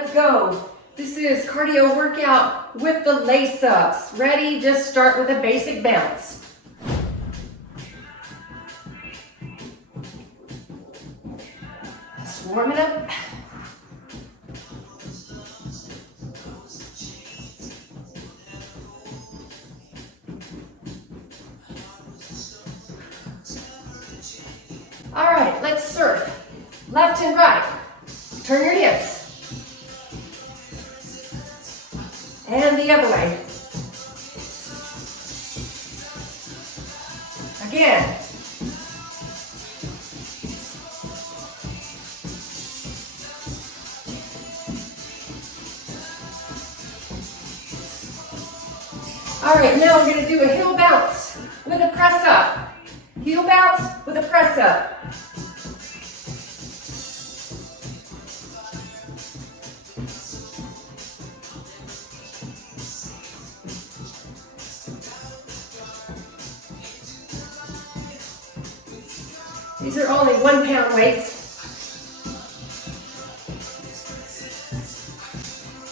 let's go. This is cardio workout with the lace-ups. Ready? Just start with a basic bounce. Just warm it up. All right, let's surf. Left and right. Turn your hips. And the other way. Again. All right, now we're going to do a heel bounce with a press up. Heel bounce with a press up. These are only 1 pound weights.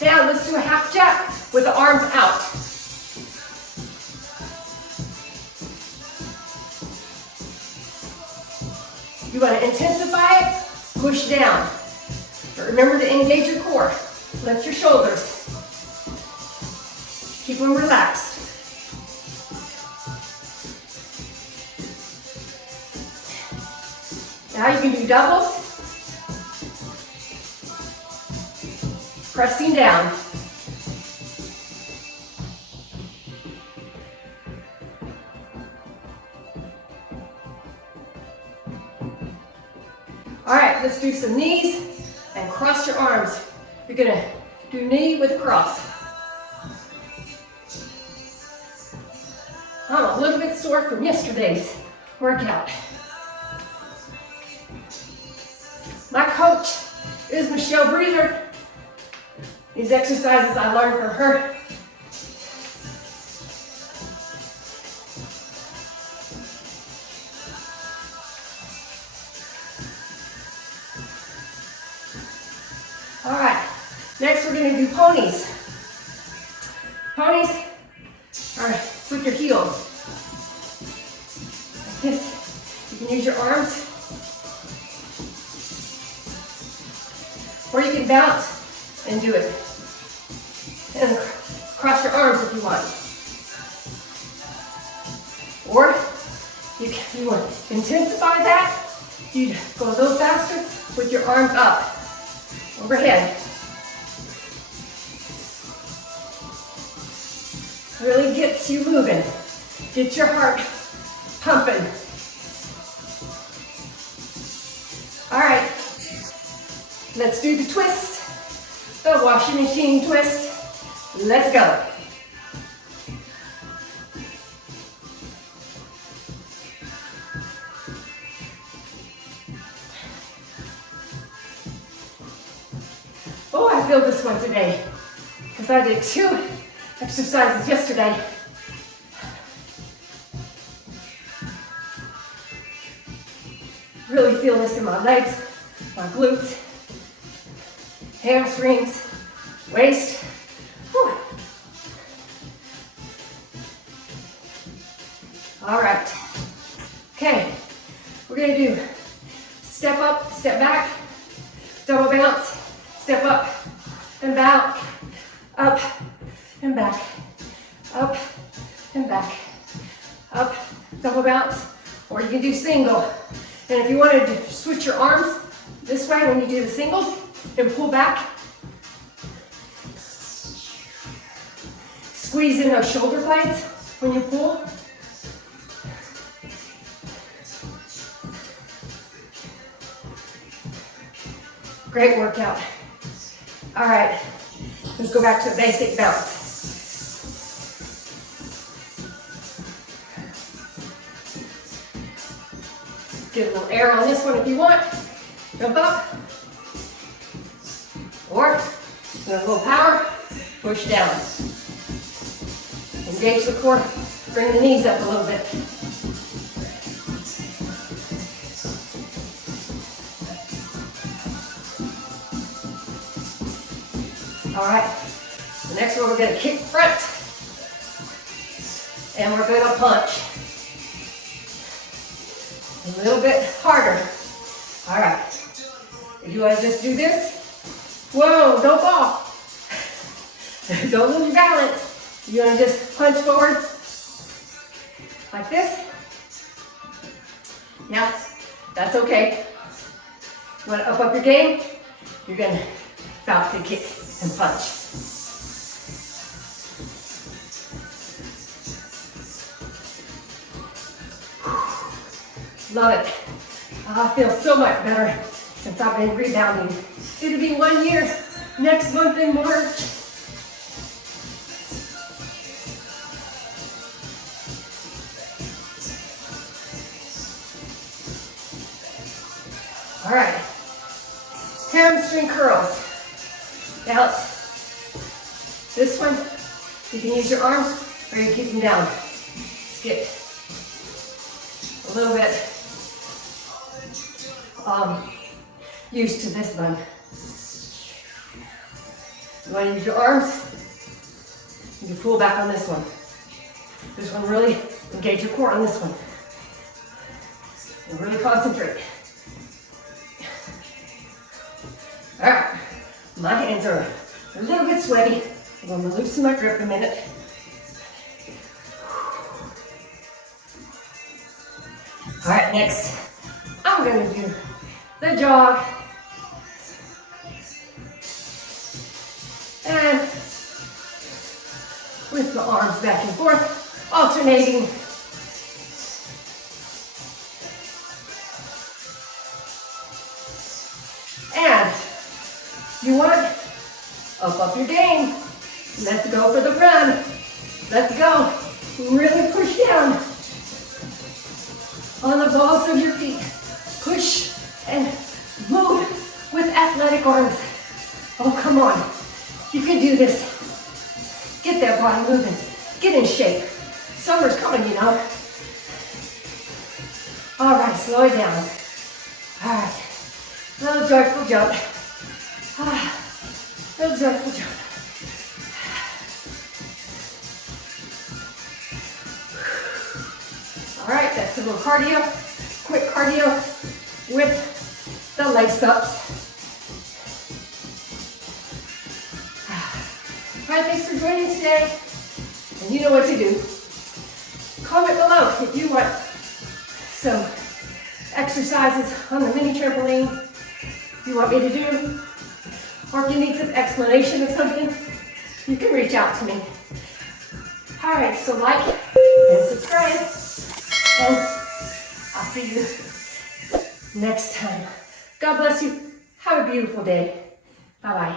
Now let's do a half jack with the arms out. You want to intensify it, push down. But remember to engage your core. Lift your shoulders. Keep them relaxed. Now you can do doubles. Pressing down. All right, let's do some knees and cross your arms. You're gonna do knee with a cross. I'm a little bit sore from yesterday's workout. My coach is Michelle Breeder. These exercises I learned from her. All right, next we're gonna do ponies. Ponies are with your heels. Like this. You can use your arms. Or you can bounce and do it. And cross your arms if you want. Or you want to intensify that. You go a little faster with your arms up. Overhead. Really gets you moving. Get your heart pumping. All right. Let's do the twist. The washing machine twist. Let's go. Oh, I feel this one today because I did 2 exercises yesterday. Really feel this in my legs, my glutes, hamstrings, waist. Whew. All right. Okay, we're gonna do step up, step back, double bounce, step up and back, up and back, up and back, up, double bounce, or you can do single. And if you wanted to switch your arms this way when you do the singles, and pull back. Squeeze in those shoulder blades when you pull. Great workout. All right, let's go back to a basic bounce. Get a little air on this one if you want. Jump up. Or, with a little power, push down. Engage the core, bring the knees up a little bit. All right, the next one we're gonna kick front and we're gonna punch. A little bit harder. All right, if you wanna just do this, whoa, don't fall. Don't lose your balance. You wanna just punch forward like this? Yeah, that's okay. You wanna up your game? You're gonna bounce and kick and punch. Love it. I feel so much better since I've been rebounding. It'll be 1 year next month in March. All right, hamstring curls. Bounce. This one, you can use your arms or you can keep them down. Skip. A little bit used to this one. You want to use your arms, you can pull back on this one. This one, really engage your core on this one. And really concentrate. All right, my hands are a little bit sweaty. I'm going to loosen my grip a minute. All right, next, I'm going to do the jog. And with the arms back and forth, alternating. And you want up your game. Let's go for the run. Let's go. Really push down on the balls of your feet. Push and move with athletic arms. Oh, come on. You can do this. Get that body moving. Get in shape. Summer's coming, you know. All right, slow it down. All right. Little joyful jump. Little joyful jump. All right, that's a little cardio. Quick cardio with the lace ups. All right, thanks for joining today. And you know what to do. Comment below if you want some exercises on the mini trampoline you want me to do, or if you need some explanation of something, you can reach out to me. All right, so like and subscribe, and I'll see you next time. God bless you. Have a beautiful day. Bye-bye.